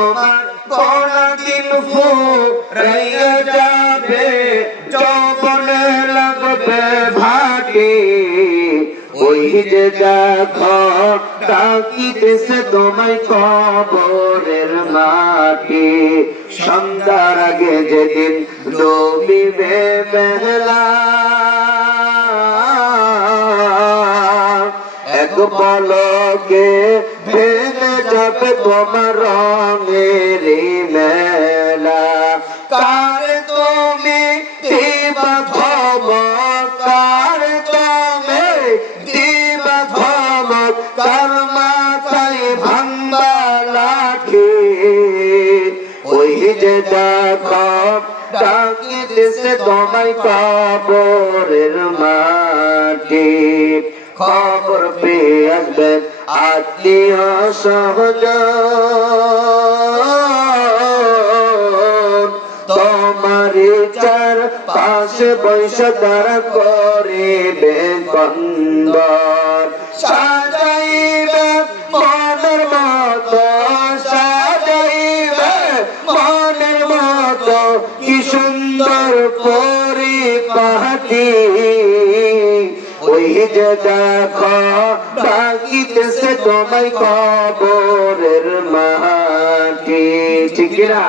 তোমার কোনদিন ফুরাইয়া যাবে যৌবনে লাগবে ভাটি ওই যে দেখো ডাকিতেছে তোমায় কবরের মাটি সন্ধ্যার আগে যেদিন ডুবিবে বেলা এক পলকে ভেঙে যাবে তোমার রঙের মেলা কার তুমি দিবা ধমক কার তুমি দিবা ধমক কার মাথায় ভাঙবা লাঠি ওই যে দেখো ডাকিতেছে তোমায় কবরের মাটি খবর পেয়ে আসবেন আত্মীয় স্বজন তোমার চার পাশে বৈশা তারা করিবে বন্দর সাজাইবে মনের মতো সাজাইবে মনের মতো কি সুন্দর পরিপাটি ওই যে দেখো ডাকিতেছে তোমায় কবরের মাটি ঠিক না।